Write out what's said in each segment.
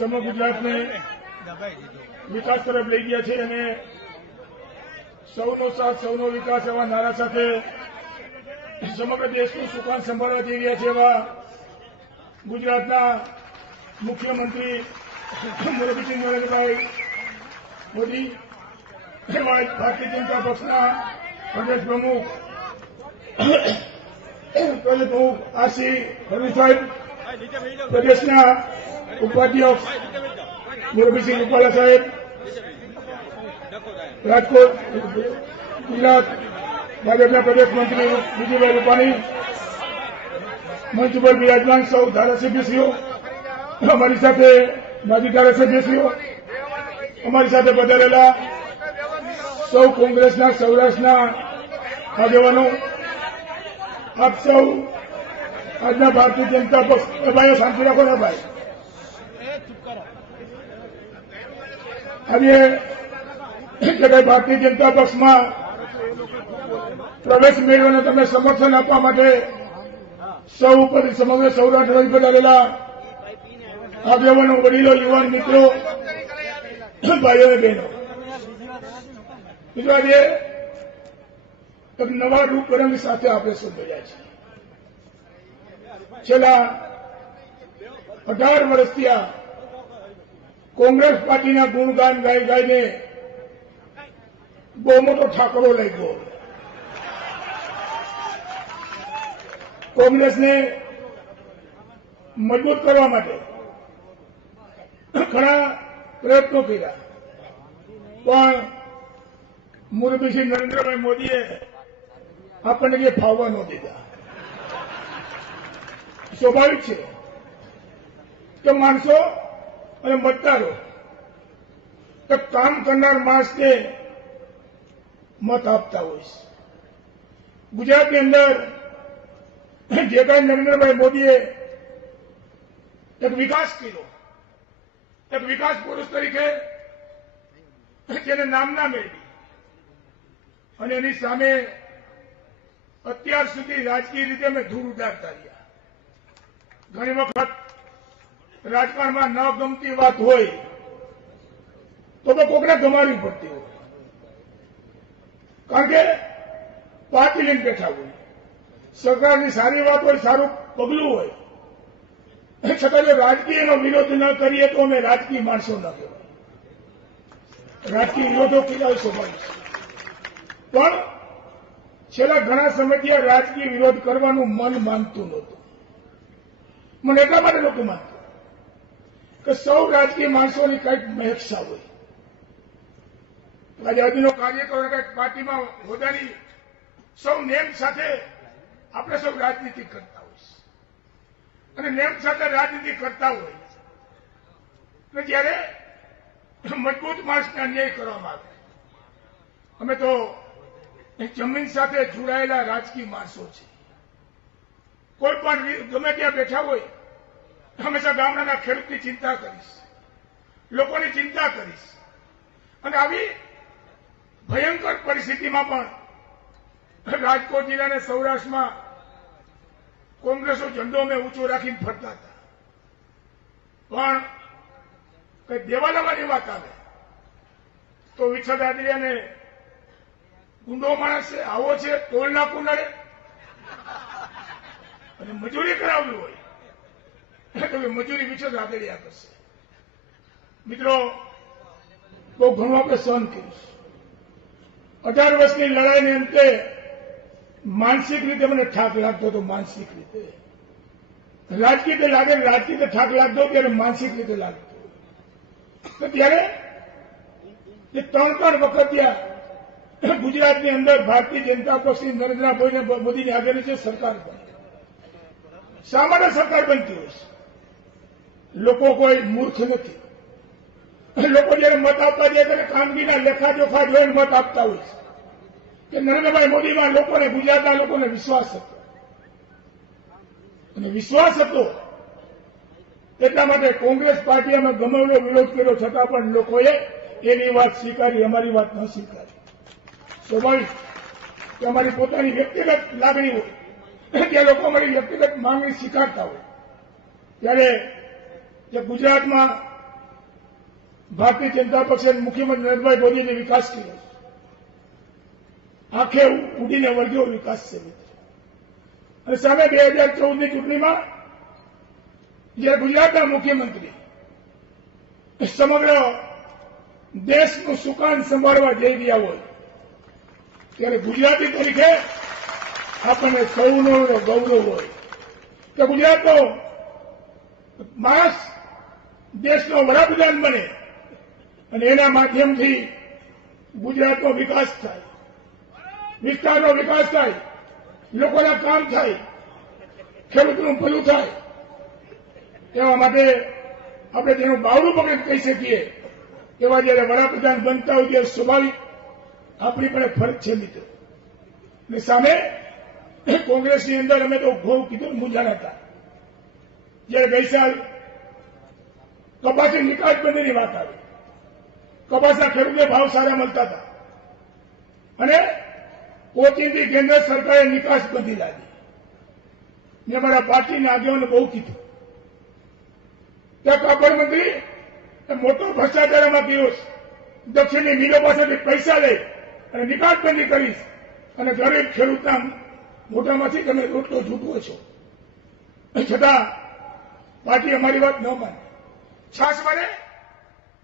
સમગ્ર ગુજરાતને વિકાસ તરફ લઈ ગયા છે અને સૌનો સાથ સૌનો વિકાસ એવા નારા સાથે સમગ્ર દેશનું સુકાન સંભાળવા જઈ રહ્યા છે એવા ગુજરાતના મુખ્યમંત્રી મોરબીસિંહ નરેન્દ્રભાઈ મોદી એવા ભારતીય જનતા પક્ષના પ્રદેશ પ્રમુખ આરસી હરીશભાઈ, પ્રદેશના ઉપાધ્યક્ષ મોરબીસિંહ રૂપાલા સાહેબ, રાજકોટ ગુજરાત ભાજપના પ્રદેશ મંત્રી વિજયભાઈ રૂપાણી, મંચ ઉપર બિરાજમાન સૌ ધારાસભ્યશ્રીઓ, અમારી સાથે માજી ધારાસભ્યશ્રીઓ, અમારી સાથે પધારેલા સૌ કોંગ્રેસના સૌરાષ્ટ્રના આગેવાનો, આપ સૌ આજના ભારતીય જનતા પક્ષ ભાઈઓ શાંતિ રાખો ને ભાઈ. આજે ભારતીય જનતા પક્ષમાં પ્રવેશ મેળવીને તમે સમર્થન આપવા માટે સૌ ઉપર સમગ્ર સૌરાષ્ટ્ર પધારેલા આગેવાનો, વડીલો, યુવાન મિત્રો, ભાઈઓ અને બહેનો, મિત્રો આજે એક નવા રૂપરંગ સાથે આપણે સંભળ્યા છે. છેલ્લા 18 વર્ષથી આ કોંગ્રેસ પાર્ટીના ગુણગાન ગાઈ ગાઈને બહુ મોટો ઠાકરો લાગ્યો. કોંગ્રેસને મજબૂત કરવા માટે ઘણા પ્રયત્નો કર્યા, પણ મોરબીસિંહ નરેન્દ્રભાઈ મોદીએ આપણને જે ફાવવા ન દીધા. સ્વાભાવિક છે કે માણસો અને મતદારો કામ કરનાર માણસને મત આપતા હોય છે. ગુજરાતની અંદર જે કાંઈ નરેન્દ્રભાઈ મોદીએ એક વિકાસ કર્યો, એક વિકાસ પુરુષ તરીકે જેને નામના મેળવી, અને એની સામે અત્યાર સુધી રાજકીય રીતે અમે ધૂળ ઉડાડતા રહ્યા. ઘણી વખત રાજકારણમાં ન ગમતી વાત હોય તો કોકને ગમાડવી પડતી હોય, કારણ કે પાર્ટી લઈને બેઠા હોય, સરકારની સારી વાત હોય, સારું પગલું હોય, છતાં જો રાજકીયનો વિરોધ ન કરીએ તો અમે રાજકીય માણસો ન કહેવાય. રાજકીય વિરોધો કર્યા સ્વાભાવિક, પણ છેલ્લા ઘણા સમયથી આ રાજકીય વિરોધ કરવાનું મન માનતું નહોતું. મને એટલા માટે નહોતું માનતું કે સૌ રાજકીય માણસોની કંઈક મહેક્ષા હોય. આઝાદીનો કાર્યકરો કંઈક પાર્ટીમાં હોદ્દાની સૌ નેમ સાથે આપણે સૌ રાજનીતિ કરતા હોય, અને નેમ સાથે રાજનીતિ કરતા હોય અને જ્યારે મજબૂત માણસને અન્યાય કરવામાં આવે. અમે તો જમીન સાથે જોડાયેલા રાજકીય માણસો છે. કોઈ પણ ગમે ત્યાં બેઠા હોય હંમેશા ગામડાના ખેડૂતની ચિંતા કરીશ, લોકોની ચિંતા કરીશ, અને આવી ભયંકર પરિસ્થિતિમાં પણ રાજકોટ જિલ્લાને સૌરાષ્ટ્રમાં કોંગ્રેસનો ઝંડો અમે ઊંચો રાખીને ફરતા હતા. પણ કઈ દેવા લેવાની વાત આવે તો વિઠ્ઠલ દાદરિયાને ગુંડો માણસ છે, આવો છે, ટોલ નાકું નડે અને મજૂરી કરાવવી હોય તો મજૂરી વિઠ્ઠલ દાદરિયા કરશે. મિત્રો, બહુ ઘણું આપણે સહન કરીશું. 18 વર્ષની લડાઈને અંતે માનસિક રીતે મને ઠાક લાગતો હતો. માનસિક રીતે રાજકીય રીતે લાગે, રાજકીય રીતે ઠાક લાગતો ત્યારે માનસિક રીતે લાગતો. તો ત્યારે જે 3 વખત ત્યાં ગુજરાતની અંદર ભારતીય જનતા પક્ષની નરેન્દ્રભાઈ મોદીની આગળની છે સરકાર બની. શા માટે સરકાર બનતી હોય છે? લોકો કોઈ મૂર્ખ નથી. લોકો જયારે મત આપવા જાય ત્યારે કામગીરીના લેખાજોખા જોઈને મત આપતા હોય છે કે નરેન્દ્રભાઈ મોદીમાં લોકોને, ગુજરાતના લોકોને વિશ્વાસ હતો, અને વિશ્વાસ હતો એટલા માટે કોંગ્રેસ પાર્ટીએ અમે ગમેલો વિરોધ કર્યો, છતાં પણ લોકોએ એની વાત સ્વીકારી, અમારી વાત ન સ્વીકારી. સ્વાભાવિક કે અમારી પોતાની વ્યક્તિગત લાગણી હોય, ત્યાં લોકો અમારી વ્યક્તિગત માંગણી સ્વીકારતા હોય, ત્યારે જે ગુજરાતમાં ભારતીય જનતા પક્ષે મુખ્યમંત્રી નરેન્દ્રભાઈ મોદીને વિકાસ કર્યો, આંખે ઉડીને વળગ્યો વિકાસ છે મિત્રો. અને સામે 2014ની ચૂંટણીમાં જ્યારે ગુજરાતના મુખ્યમંત્રી સમગ્ર દેશનું સુકાન સંભાળવા જઈ રહ્યા હોય ત્યારે ગુજરાતી તરીકે આપણને સૌનો ગૌરવ હોય કે ગુજરાતનો માણસ દેશનો વડાપ્રધાન બને અને એના માધ્યમથી ગુજરાતનો વિકાસ થાય, વિસ્તારનો વિકાસ થાય, લોકોના કામ થાય, ખેડૂતનું ભલું થાય. એવા માટે આપણે તેનું બાવડું પકડી કહી શકીએ એવા જયારે વડાપ્રધાન બનતા હોય ત્યારે સ્વાભાવિક આપણી પણ ફરજ છે મિત્રો. અને સામે કોંગ્રેસની અંદર અમે તો ઘોર કીધું મૂંઝાણા હતા જયારે ગઈ સાલ કપાસની નિકાસ બંધીની વાત આવી. કપાસના ખેડૂતને ભાવ સારા મળતા હતા અને ઓચિંતી કેન્દ્ર સરકારે નિકાસ બંધી લાદી. મેં અમારા પાર્ટીના આગેવાને બહુ કીધું ત્યાં કાપડ મંત્રી મોટો ભ્રષ્ટાચાર એમાં કર્યો છે. દક્ષિણની મિલો પાસેથી પૈસા લઈ અને નિકાસ બંધી કરીશ અને ગરીબ ખેડૂતના મોઢામાંથી તમે રોટલો છૂટવો છો. છતાં પાર્ટી અમારી વાત ન માને. છાસ મારે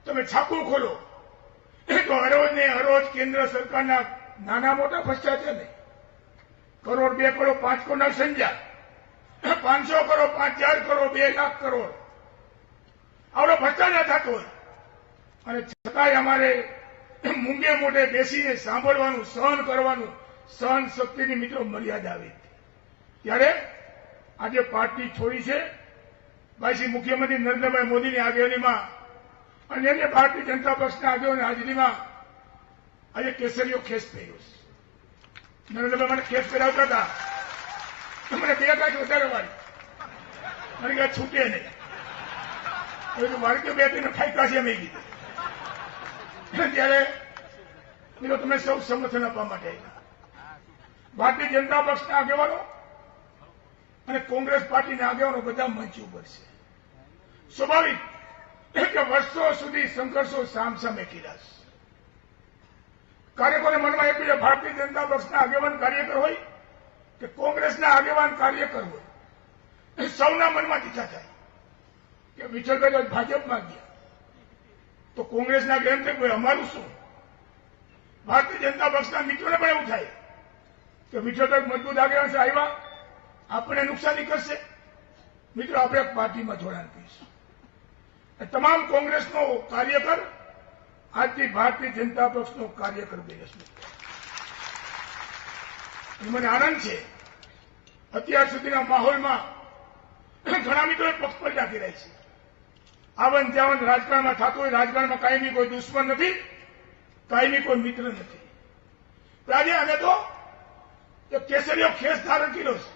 તમે છાપું ખોલો તો હરોજ ને હરોજ કેન્દ્ર સરકારના નાના મોટા ભ્રષ્ટાચાર નહીં. કરોડ 2 કરોડ 5 કરોડના સંજા, 500 કરોડ 5,000 કરોડ 2 લાખ કરોડ આવડો ભ્રષ્ટાચાર થતો હોય અને છતાંય અમારે મૂંગે મોઢે બેસીને સાંભળવાનું, સહન કરવાનું, સહન શક્તિની મિત્રો મર્યાદા આવી. ત્યારે આજે પાર્ટી છોડી છે ભાઈ શ્રી મુખ્યમંત્રી નરેન્દ્રભાઈ મોદીની આગેવાનીમાં અને અન્ય ભારતીય જનતા પક્ષના આગેવાની હાજરીમાં આજે કેસરીયો ખેસ પહેર્યો છે. નરેન્દ્રભાઈ મને ખેસ પહેરાવતા હતા, મને 2 કાચ વધારે વાળી, મને કે છૂટે નહીં. મારી તો 2-3 ખાઈતા છે મેં કીધું. ત્યારે મિત્રો તમે સૌ સમર્થન આપવા માટે ભારતીય જનતા પક્ષના આગેવાનો અને કોંગ્રેસ પાર્ટીના આગેવાનો બધા મંચ ઉપર છે. સ્વાભાવિક કે વર્ષો સુધી સંઘર્ષો સામસામે કર્યા છે. કાર્યકરોના મનમાં એક બીજા ભારતીય જનતા પક્ષના આગેવાન કાર્યકર હોય કે કોંગ્રેસના આગેવાન કાર્યકર હોય, સૌના મનમાં ઈચ્છા થાય કે વિઠ્ઠલભાઈ ભાજપમાં ગયા તો કોંગ્રેસના કેમ છે ભાઈ અમારું શું. ભારતીય જનતા પક્ષના મિત્રોને પણ એવું થાય કે વિઠ્ઠલભાઈ મજબૂત આગેવાન છે, આવ્યા આપણે નુકસાની કરશે. મિત્રો આપણે પાર્ટીમાં જોડાણ કરીશું. તમામ કોંગ્રેસનો કાર્યકર આજથી ભારતીય જનતા પક્ષનો કાર્યકર બન્યો છે. મને આનંદ છે અત્યાર સુધીના માહોલમાં ઘણા મિત્રોએ પક્ષ પર રાખી રહી છે. આવન જાવન રાજકારણમાં થતું હોય, રાજકારણમાં કાયમી કોઈ દુશ્મન નથી, કાયમી કોઈ મિત્ર નથી. આજે અમે તો કેસરીયો ખેસ ધારણ કર્યો છે.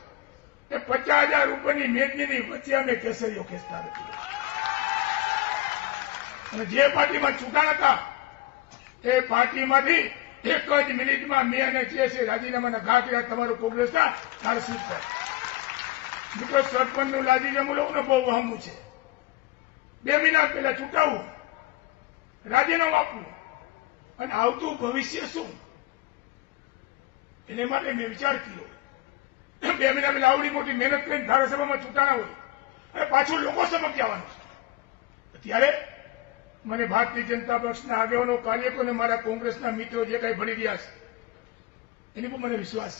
50,000 રૂપિયાની મેદનીની વચ્ચે અમે કેસરીયો ખેસ ધારણ કર્યો. અને જે પાર્ટીમાં ચૂંટાણ હતા એ પાર્ટીમાંથી 1 જ મિનિટમાં મેં અને જે છે રાજીનામાના ઘા કર્યા તમારું કોંગ્રેસના ધારાસભ્ય પર. મિત્રો સરપંચનું રાજીનામું લોકોને બહુ વહામું છે. 2 મહિના પહેલા ચૂંટાવું, રાજીનામું આપવું અને આવતું ભવિષ્ય શું એને માટે મેં વિચાર કર્યો. 2 મહિના પહેલા આવડી મોટી મહેનત કરીને ધારાસભામાં ચૂંટાણા હોય અને પાછું લોકો સમક્ષ જવાનું છે. ત્યારે મને ભારતીય જનતા પક્ષના આગેવાનો, કાર્યકરો, મારા કોંગ્રેસના મિત્રો જે કઈ ભળી રહ્યા છે એની પર મને વિશ્વાસ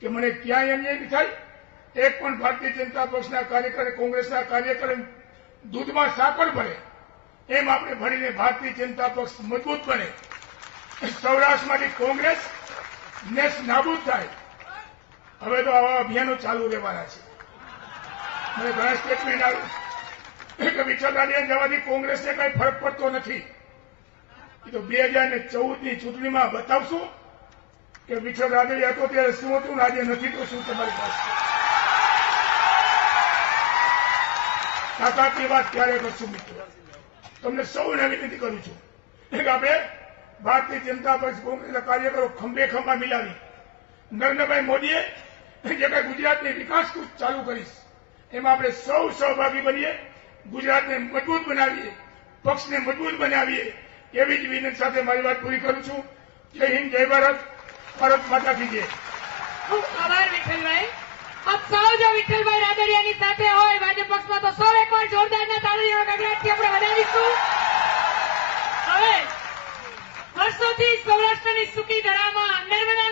છે કે મને ક્યાંય અન્યાય નહીં થાય. એક પણ ભારતીય જનતા પક્ષના કાર્યકર, કોંગ્રેસના કાર્યકર દૂધમાં સાકર ભરે એમ આપણે ભણીને ભારતીય જનતા પક્ષ મજબૂત બને, સૌરાષ્ટ્રમાંથી કોંગ્રેસ નેસ નાબૂદ થાય. હવે તો આવા અભિયાનો ચાલુ રહેવાના છે. મને ઘણા સ્ટેટમેન્ટ આવ્યું કે વિઠ્ઠલરાજે જવાથી કોંગ્રેસને કઈ ફરક પડતો નથી. એ તો 2014ની ચૂંટણીમાં બતાવશું કે વિઠ્ઠલરાજે હતો ત્યારે શું હતું, આજે નથી તો શું તમારી પાસે. તાકાતની વાત ક્યારે કરશું મિત્રો. તમને સૌને વિનંતી કરું છું કે આપણે ભારતીય જનતા પક્ષ કોંગ્રેસના કાર્યકરો ખંભે ખંભા મિલાવી નરેન્દ્રભાઈ મોદીએ જે કઈ ગુજરાતની વિકાસ કૂચ ચાલુ કરીશ એમાં આપણે સૌ સહભાગી બનીએ, ગુજરાતને મજબૂત બનાવીએ પક્ષને મજબૂત બનાવીએ એવી જ વિનંતી સાથે મારી વાત પૂરી કરું છું. જય હિન્દ, જય ભારત, ભારત માતા કી જય. ખૂબ આભાર વિઠ્ઠલભાઈ. આપ સૌ જો વિઠ્ઠલભાઈ રાદડિયાની સાથે હોય ભાજપ પક્ષમાં તો સૌ એકવાર જોરદારના તાળીઓ ગગડાટથી આપણે વધાવીશું. હવે વર્ષોથી સૌરાષ્ટ્રની સૂકી ધરામાં નર્મદા